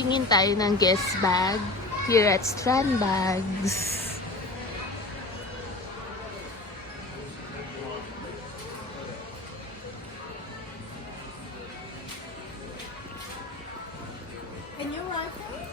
Tingin tayo ng guest bag here at Handbags. And your rifle?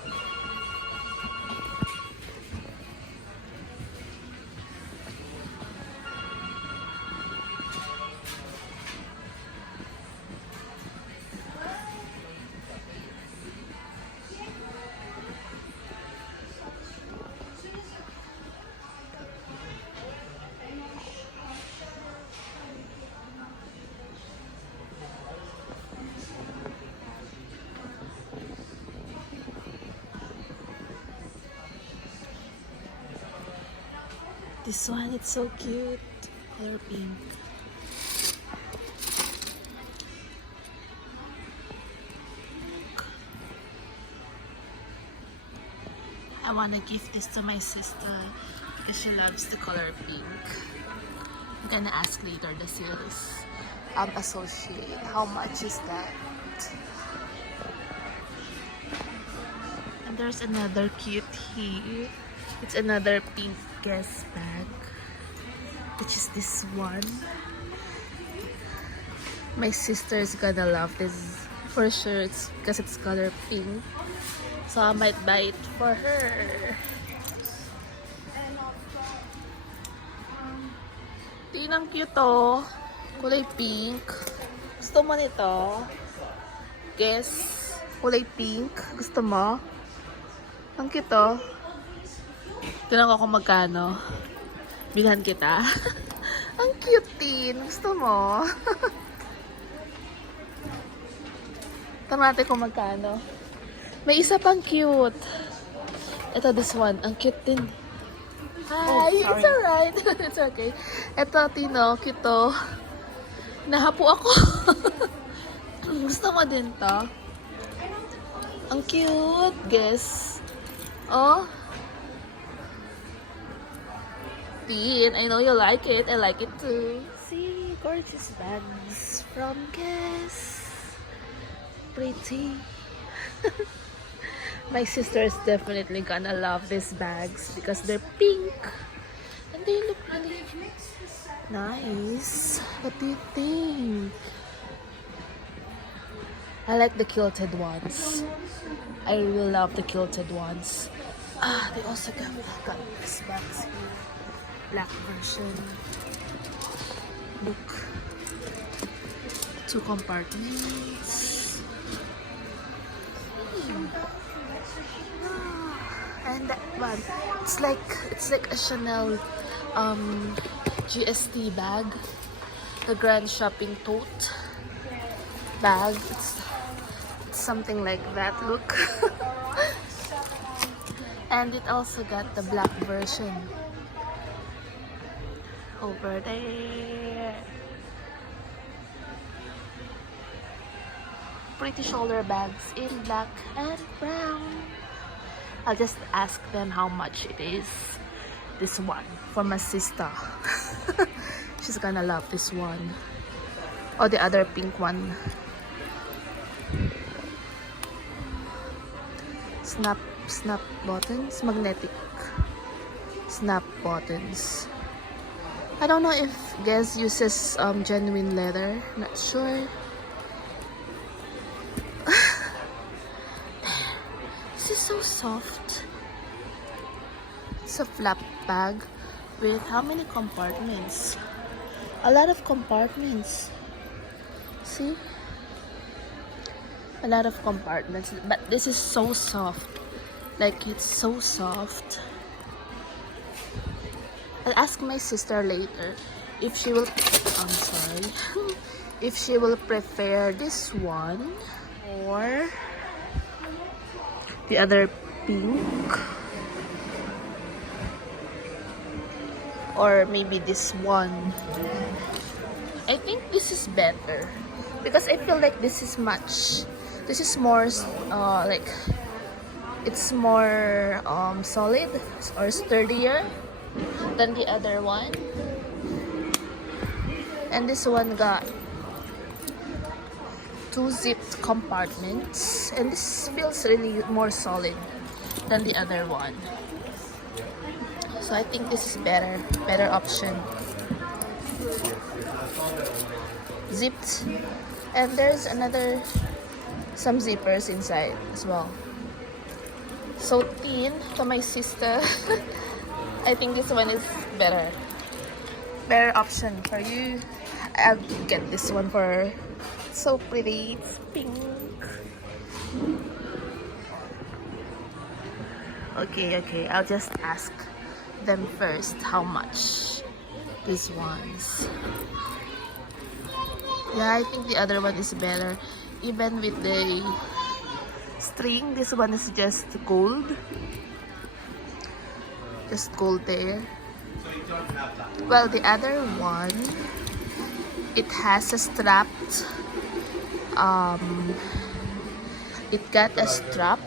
This one, it's so cute. Color pink. I want to give this to my sister because she loves the color pink. I'm gonna ask later the sales associate. How much is that? And there's another cute here. It's another pink guest bag, which is this one. My sister's gonna love this for sure. It's because it's color pink, so I might buy it for her. Tingnan, cute oh. Kulay pink. Gusto mo nito? Guess. Kulay pink. Gusto mo? Ang cute oh. Tingnan ko kung magkano. Bilhan kita. Ang cute din. Gusto mo? Tingnan natin kung magkano. May isa pang cute. Ito, this one. Ang cute din. Hi! It's alright. It's okay. Ito, Tino. Cute to. Nahapo ako. Gusto mo din to? Ang cute. Guess. Oh. I know you like it. I like it too. See, gorgeous bags from Guess. Pretty. My sister's definitely gonna love these bags because they're pink and they look really nice. What do you think? I like the quilted ones. I really love the quilted ones. They also got these bags here. Black version. Look. 2 compartments. And that one, it's like a Chanel GST bag. The Grand Shopping Tote bag. It's something like that. Look. And it also got the black version. Over there. Pretty shoulder bags in black and brown. I'll just ask them how much it is. This one for my sister. She's gonna love this one. Or the other pink one. Snap buttons, magnetic snap buttons. I don't know if Guess uses genuine leather. Not sure. This is so soft. It's a flap bag with how many compartments? A lot of compartments. See? A lot of compartments. But this is so soft. Like, it's so soft. I'll ask my sister later if she will, I'm sorry, if she will prefer this one or the other pink, or maybe this one. I think this is better because I feel like this is more like it's more solid or sturdier than the other one. And this one got two zipped compartments, and this feels really more solid than the other one. So I think this is better option. Zipped, and there's some zippers inside as well. So thin to my sister. I think this one is better option for you. I'll get this one for her. It's so pretty. It's pink. Okay, I'll just ask them first how much these ones. Yeah, I think the other one is better. Even with the string, this one is just gold. Just gold there. Well, the other one, it has a strapped, it got a strap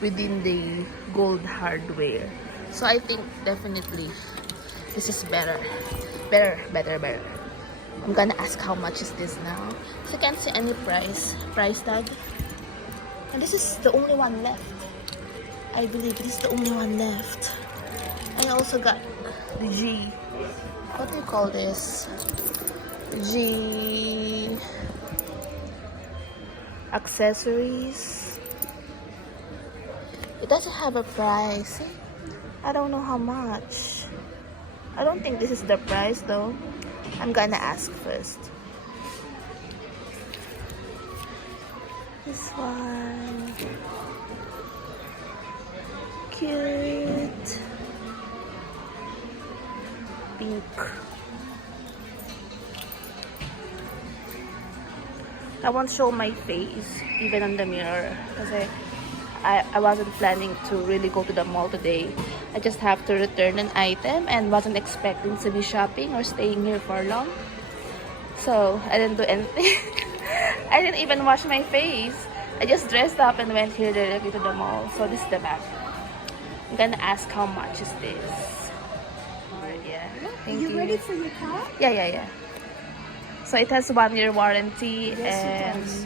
within the gold hardware. So I think definitely this is better. I'm gonna ask how much is this now. So I can't see any price tag. And this is the only one left. I believe this is the only one left. I also got the G. What do you call this? G accessories. It doesn't have a price. I don't know how much. I don't think this is the price though. I'm gonna ask first. This one. Cute. Pink. I won't show my face even on the mirror because I wasn't planning to really go to the mall today. I just have to return an item and wasn't expecting to be shopping or staying here for long. So I didn't do anything. I didn't even wash my face. I just dressed up and went here directly to the mall. So this is the bag. I'm gonna ask how much is this. Alright, yeah. Thank you. You ready for your car? Yeah. So it has 1 year warranty. Yes,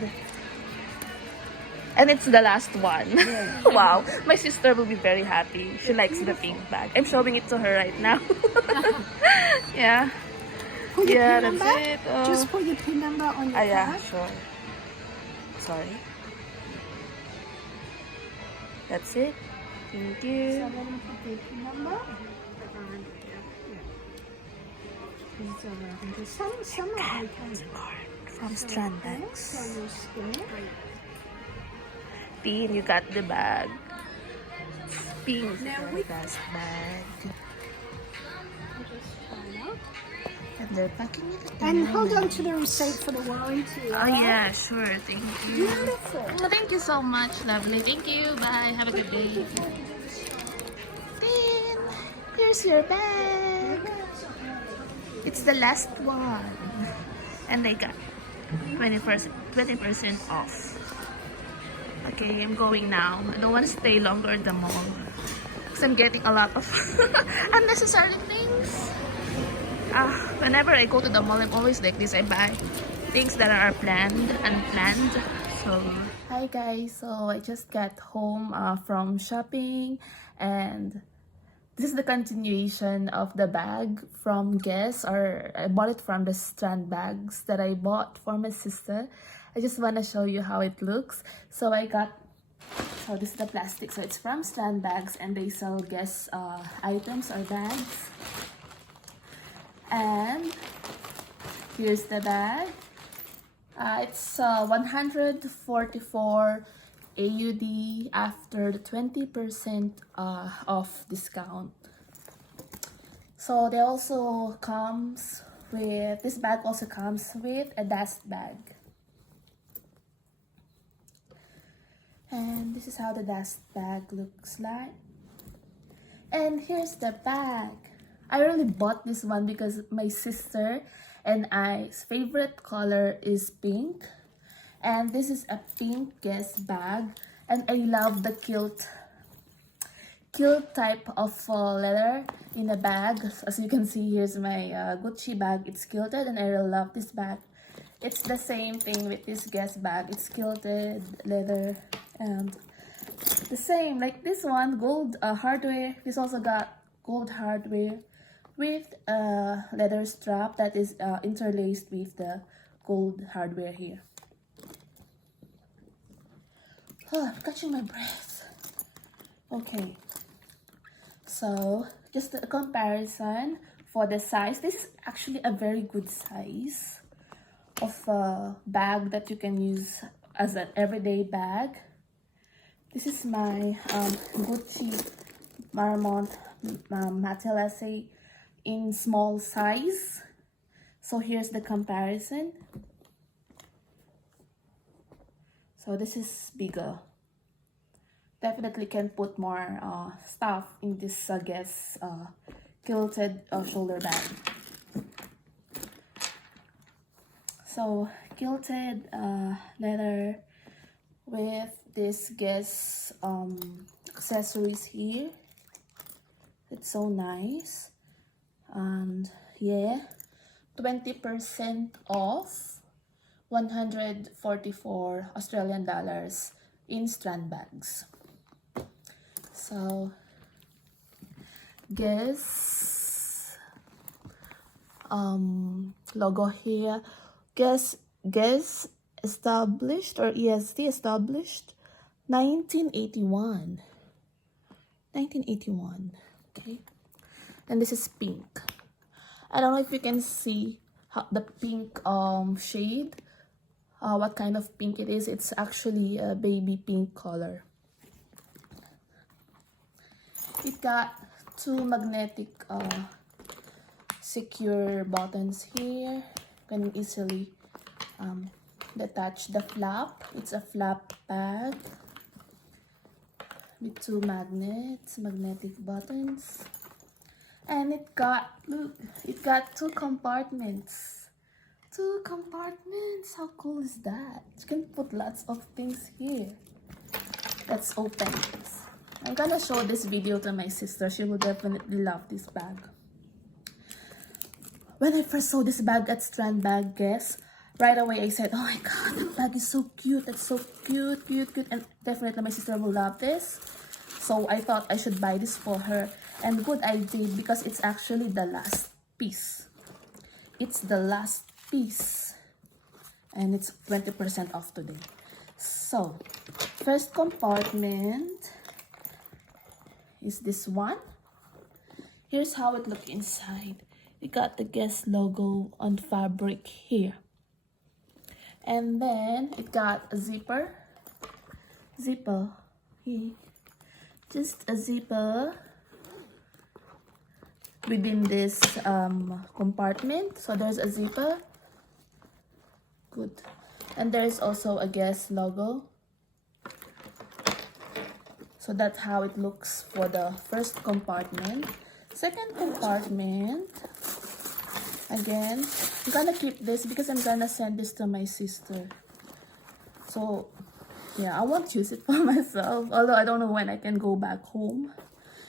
And it's the last one. Yeah. Wow, my sister will be very happy. She likes the pink bag. I'm showing it to her right now. Yeah. Put your Yeah, PIN that's number. it. Just put your PIN number on your Yeah, card. sure. Sorry. That's it. Thank So you. let me put the PIN number. Some are okay. From Strand So Bags. you scan it. Pin, you got the bag. Pink Now very with- fast bag. Just find out. And they're packing it. And hold on to the receipt for the warranty. Oh yeah, sure. Thank you. Beautiful. Oh, thank you so much, lovely. Thank you. Bye. Have a good day. Then, here's your bag. It's the last one. And they got 20% off. Okay, I'm going now. I don't want to stay longer at the mall. Because I'm getting a lot of unnecessary things. Whenever I go to the mall, I'm always like this. I buy things that are unplanned. So, hi guys. So I just got home from shopping, and this is the continuation of the bag from Guess, or I bought it from the Strand Bags that I bought for my sister. I just want to show you how it looks. So so this is the plastic. So it's from Strand Bags, and they sell Guess items or bags. And here's the bag. It's 144 AUD after the 20% off discount. So they also comes with, this bag also comes with a dust bag. And this is how the dust bag looks like. And here's the bag. I really bought this one because my sister and I's favorite color is pink. And this is a pink Guess bag. And I love the kilt type of leather in the bag. As you can see, here's my Gucci bag. It's kilted and I really love this bag. It's the same thing with this Guess bag. It's quilted leather and the same like this one, gold hardware. This also got gold hardware with a leather strap that is interlaced with the gold hardware here. Oh, I'm catching my breath. Okay, so just a comparison for the size. This is actually a very good size of a bag that you can use as an everyday bag. This is my Gucci Marmont Matelasse in small size. So here's the comparison. So this is bigger. Definitely can put more stuff in this, I guess, quilted shoulder bag. So quilted leather with this Guess accessories here. It's so nice. And yeah, 20% off, 144 Australian dollars in strand bags. So Guess logo here. Guess established, or EST established 1981. Okay, and this is pink. I don't know if you can see the pink shade, what kind of pink it is. It's actually a baby pink color. It got two magnetic secure buttons here. You can easily detach the flap. It's a flap bag with two magnetic buttons. And it got, look, it got two compartments. How cool is that? You can put lots of things here. Let's open it. I'm gonna show this video to my sister. She will definitely love this bag. When I first saw this bag at Strand Bag Guess, right away I said, oh my god, that bag is so cute. It's so cute. And definitely my sister will love this. So I thought I should buy this for her. And good I did, because it's actually the last piece. It's the last piece. And it's 20% off today. So, first compartment is this one. Here's how it looks inside. We got the Guess logo on fabric here. And then it got a zipper. Here. Just a zipper within this compartment. So there's a zipper. Good. And there's also a Guess logo. So that's how it looks for the first compartment. Second compartment, again, I'm gonna keep this because I'm gonna send this to my sister. So yeah, I won't use it for myself, although I don't know when I can go back home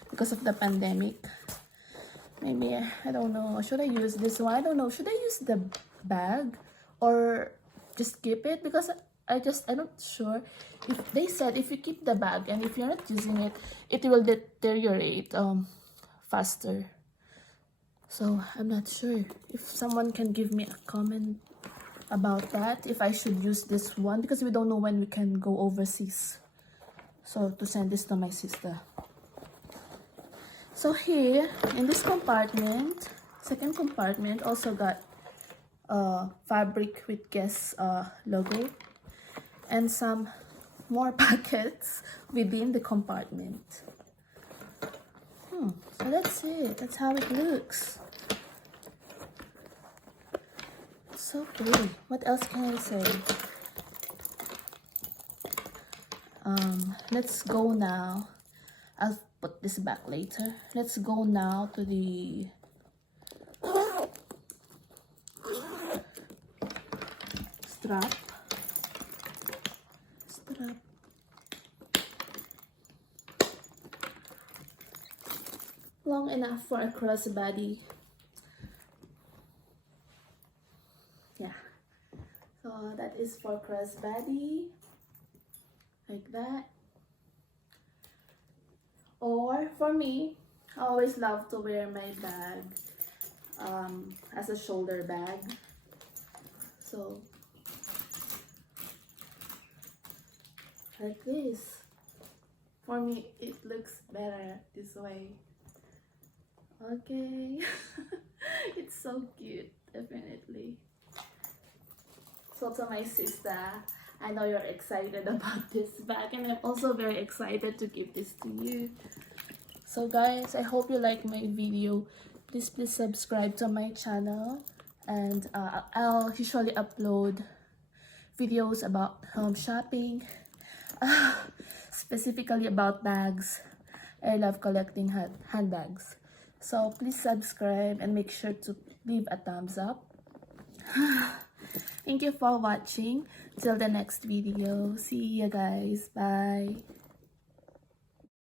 because of the pandemic. Maybe, I don't know, should I use this one? I don't know, should I use the bag or just keep it? Because I'm not sure. If they said if you keep the bag and if you're not using it, it will deteriorate faster. So I'm not sure. If someone can give me a comment about that, if I should use this one, because we don't know when we can go overseas. So to send this to my sister. So here in this compartment, second compartment, also got fabric with Guess logo and some more packets within the compartment. So that's it. That's how it looks. So pretty. What else can I say? Let's go now. I'll put this back later. Let's go now to the strap. Long enough for a crossbody. Yeah, is for crossbody, like that. Or for me, I always love to wear my bag as a shoulder bag. So like this. For me, it looks better this way. Okay. It's so cute, definitely. So to my sister, I know you're excited about this bag, and I'm also very excited to give this to you. So guys, I hope you like my video. Please subscribe to my channel, and I'll usually upload videos about home shopping, specifically about bags. I love collecting handbags. So please subscribe and make sure to leave a thumbs up. Thank you for watching. Till the next video. See you guys. Bye.